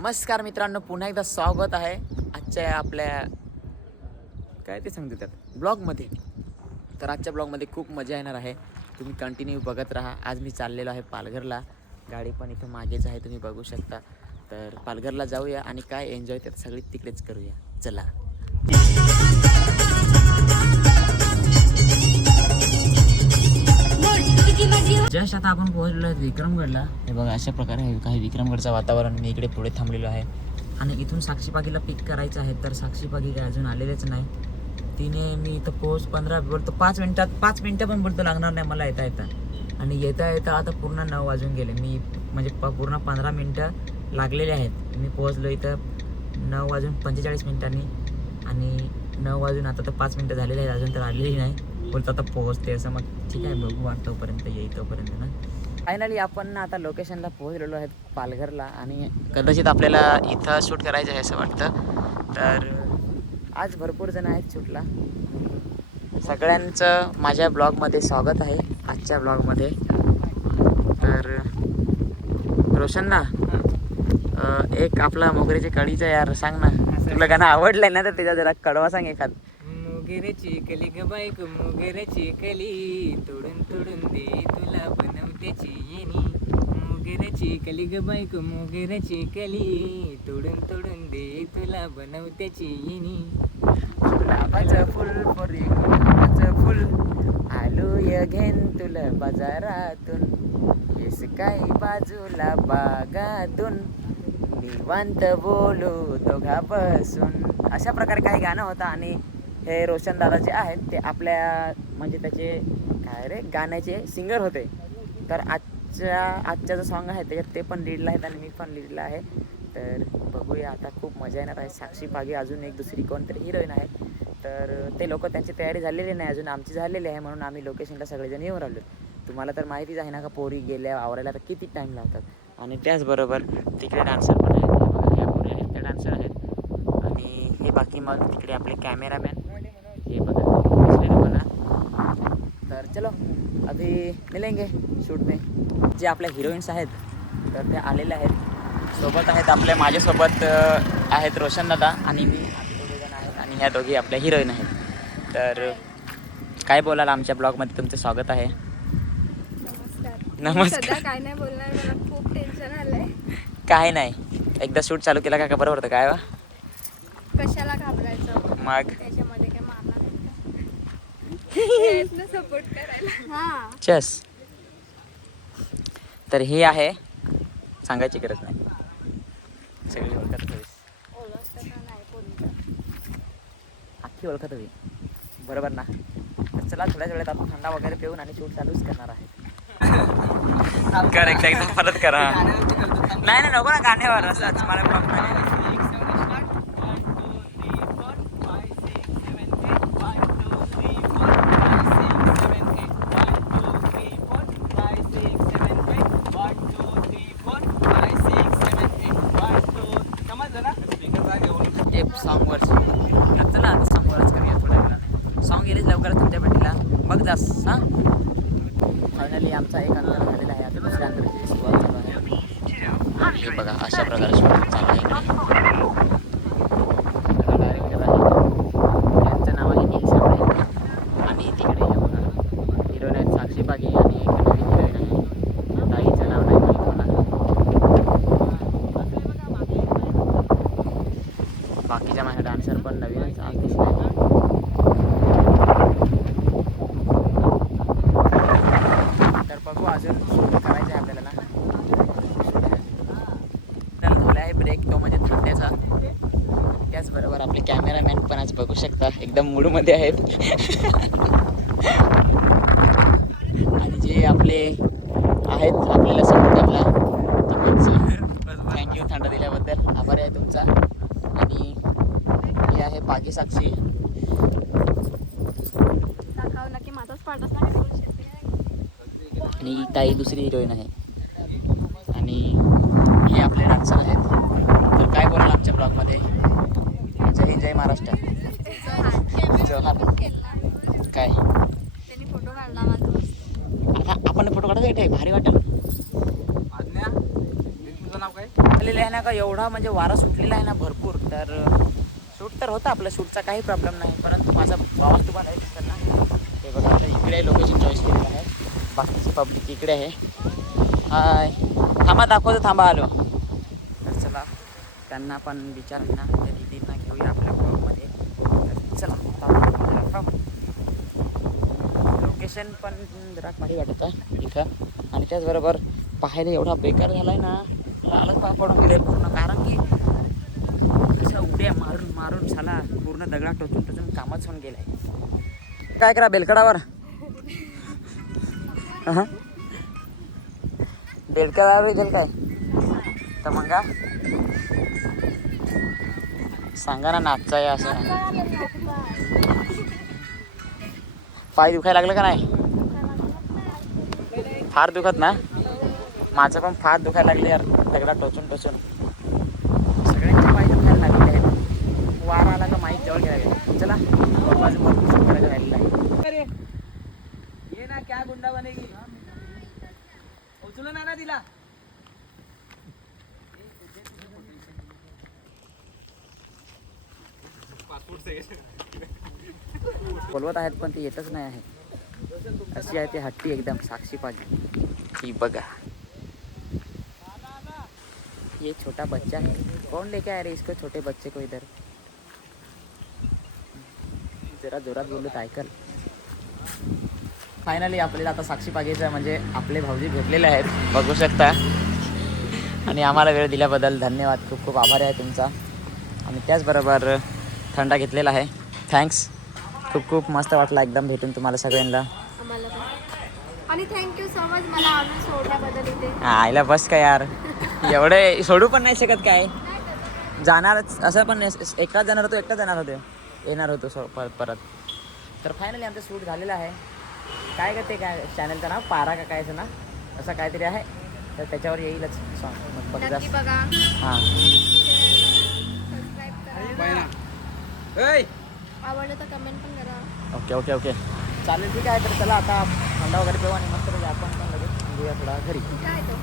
नमस्कार मित्रांनो, पुन्हा एकदा स्वागत आहे आजच्या आपल्या काय ते सांगते त्यात ब्लॉगमध्ये. तर आजच्या ब्लॉगमध्ये खूप मजा येणार आहे. तुम्ही कंटिन्यू बघत राहा. आज मी चाललेलो आहे पालघरला. गाडी पण इथं मागेच आहे, तुम्ही बघू शकता. तर पालघरला जाऊया आणि काय एन्जॉय त्यात सगळी तिकडेच करूया. चला. जस्ट आता आपण पोहोचलो आहे विक्रमगडला. हे बघा, अशा प्रकारे आहे काही विक्रमगडचं वातावरण. मी इकडे पुढे थांबलेलो आहे आणि इथून साक्षीबागीला पिक करायचं आहे. तर साक्षीबागी काय अजून आलेलेच नाही. तिने मी इथं पोहोच 15 बोलतो 5 मिनटं पण बोलतो लागणार नाही मला येता. आणि येता आता पूर्ण 9 वाजून गेले. मी म्हणजे पूर्ण 15 मिनटं लागलेले आहेत. मी पोहोचलो इथं 9:45 आणि 9 वाजून आता तर 5 मिनटं झालेले आहेत, अजून तर आलेली नाही. बोलतो आता पोहोचते असं. मग ठीक आहे, बघू वाटतोपर्यंत येईल तोपर्यंत ना. फायनली आपण आता लोकेशनला पोहोचलेलो आहेत पालघरला आणि कदाचित आपल्याला इथं शूट करायचं आहे असं वाटतं. तर आज भरपूर जण आहेत शूटला. सगळ्यांचं माझ्या ब्लॉगमध्ये स्वागत आहे आजच्या ब्लॉगमध्ये. तर रोशनना एक आपला मोगऱ्याची कळीचं यार सांग ना. तुला गाणं आवडलंय ना, तर त्याचा जरा कडवा सांग एखाद. मोगऱ्याची कली ग बायको, मोगऱ्याची कली तोडून तोडून दे तुला बनवत्याची येणी. मोगऱ्याची कली ग बायको, मोगऱ्याची कली तोडून तोडून दे तुला बनवत्याची येणी. गुलाबाचं फुल पोरी, गुलाबाचं फुल आलूय घेन तुला बाजारातून. येस काही बाजूला बागातून निवांत बोलू दोघा बसून. अशा प्रकारे काही गाणं होतं. आणि हे रोशन दादा जे आहेत ते आपल्या म्हणजे त्याचे काय रे गाण्याचे सिंगर होते. तर आजच्या जो सॉन्ग आहे त्याच्यात ते पण लीडला आहेत आणि मी पण लीडला आहे. तर बघूया आता, खूप मजा येणार आहे. साक्षीबागी अजून एक दुसरी कोणतरी हिरोईन आहे. तर ते लोक त्यांची तयारी झालेली नाही अजून, आमची झालेली आहे. म्हणून आम्ही लोकेशनला सगळेजण येऊन राहिलो. तुम्हाला तर माहितीच आहे ना का, पोरी गेल्या आवरायला तर किती टाईम लावतात. आणि त्याचबरोबर तिकडे डान्सर पण आहेत. बघा, ह्या पोरी आहेत त्या डान्सर आहेत. आणि हे बाकी मग तिकडे आपले कॅमेरामॅन हे बघा बघा. तर चलो अभी मिलेंगे शूट में. जे आपल्या हिरोईन्स आहेत तर ते आलेले आहेत. सोबत आहेत आपल्या, माझ्यासोबत आहेत रोशन दादा आणि मी. आम्ही दोघेजण आहेत आणि ह्या दोघी आपल्या हिरोईन आहेत. तर काय बोलाल, आमच्या ब्लॉगमध्ये तुमचं स्वागत आहे. नमस्कार. काय नाही बोलणार, मला खूप टेन्शन आलंय. काय नाही, एकदा शूट चालू केला का बरं होतं काय वा. कशाला घाबरायचं, मग त्याच्यामध्ये काय मारणार सपोर्ट करायला. हा चस. तर हे आहे, सांगायची गरज नाही, सगळी ओळखत हवी. अख्खी ओळखत हवी, बरोबर ना. तर चला, थोड्याच वेळात आपण थंडा वगैरे पिऊन आणि शूट चालूच करणार आहे. करेक्ट, एकदम परत करा. नाही नको ना गाण्यावर असं मला ब्लॉग नाही. सॉंगवर चला आता सॉंगवरच करूया थोड्या वेळाने. सॉंग येईलच लवकरच तुमच्या भेटीला, बघ जास. हां, फायनली आमचा एक अंतर झालेला आहे. आता दुसऱ्या अंतराची सुरुवात चालू आहे. हे बघा, अशा प्रकारे शूटिंग चालू आहे. डायरेक्टर आहे, त्यांचं नाव आहे नील साबळे. आणि तिकडे हे बघा हिरोईन आहेत साक्षीबागी आणि एक नवीन हिरोईन आहे, ताईचं नाव नाही माहीत मला. बाकीच्या माझ्या डान्सर पण नवीनच आर्टिस्ट आहे. तर बघू, अजून शूट करायचं आहे आपल्याला ना. झाला आहे ब्रेक, तो म्हणजे थंड्याचा. त्याचबरोबर आपले कॅमेरामॅन पण आज बघू शकता एकदम मूडमध्ये आहेत. आणि जे आपले आहेत आपल्याला सपोर्टरला, थँक्यू थंडा दिल्याबद्दल, आभारी आहे तुमचा. आणि हे आहे बागी साक्षी. की माझाच पाठ आणि ताई दुसरी हिरोईन आहे. आणि हे आपले डान्सर आहेत. तर काय बोलाल आमच्या ब्लॉगमध्ये. जय हिंद, जय महाराष्ट्र. जोहार. काय त्यांनी फोटो काढला माझा. आता आपण फोटो काढायचा, भारी वाटेल. तुझं नाव काय? आलेले आहे ना ना का एवढा म्हणजे वारा सुटलेला आहे ना भरपूर, तर शूट तर होतं आपलं, शूटचा काही प्रॉब्लेम नाही, परंतु माझा आवाज तुम्हाला दिसतात ना. ते बघा आता इकडे लोकेशन चॉईस केलेलं आहे, बाकीची पब्लिक इकडे आहे. हाय, थांबा दाखवतो, थांबा आलो. तर चला त्यांना पण विचारांना त्या दीदींना घेऊया आपल्या ब्लॉगमध्ये. तर चला लोकेशन पण जरा भारी वाटत आहे इथं, आणि त्याचबरोबर पाहायला एवढा बेकार झाला आहे ना, लालच पाय पडून गेले पूर्ण, कारण की असं उड्या मारून मारून साला पूर्ण दगडा टोचून टोचून कामच होऊन गेलाय. काय करा बेलकडावर बेलकडावर येईल काय तर मग सांगा ना, नाचचा आहे असं. पाय दुखायला लागलं का नाही? फार दुखत ना? माझं पण फार दुखायला लागले यार, दगडा टोचून टोचून सगळ्यांचे पाय दुखायला लागले आहेत. वारा आला का माहीत जवळ घ्यायला. चला बाजू भरपूर करायला राहिलेला आहे. ये ना क्या गुंडा बनेगी, उचलून ना दिला. बोलवत आहेत पण ते येतच नाही आहे. अशी आहे ती हट्टी एकदम साक्षी पाहिजे. ही बघा, ये छोटा बच्चा है, कौन लेके आया रे इसको, छोटे बच्चे को इधर. जरा जोरात बोललो तर ऐकल. फायनली आपल्याला आता साक्षी पागेचं म्हणजे आपले भाऊजी भेटलेले आहेत, बघू शकता. आणि आम्हाला वेळ दिल्याबद्दल धन्यवाद, खूप खूप आभार आहे तुमचा. आणि त्याचबरोबर थंडा घेतलेला आहे, थँक्स. खूप खूप मस्त वाटला एकदम भेटून तुम्हाला सगळ्यांना. आम्हाला पण. आणि थँक्यू सो मच मला आणून सोडल्याबद्दल इथे. आईला बस काय यार, एवढे सोडू पण नाही शकत काय. जाणारच असं पण एकटाच जाणार होतो, एकटाच जाणार होते, येणार होतो परत. तर फायनली आमचं शूट झालेलं आहे. काय का ते काय चॅनलचं नाव पारा का कायचं ना असं काहीतरी आहे, तर त्याच्यावर येईलच सॉन्ग, मग बघा. नक्की बघा. हां सबस्क्राईब करा. आवडलं तर कमेंट पण करा. ओके ओके ओके चालेल, ठीक आहे. तर चला आता थंडा वगैरे पिऊ आणि मस्त आपण पण लगेच घेऊया थोडा घरी. काय तो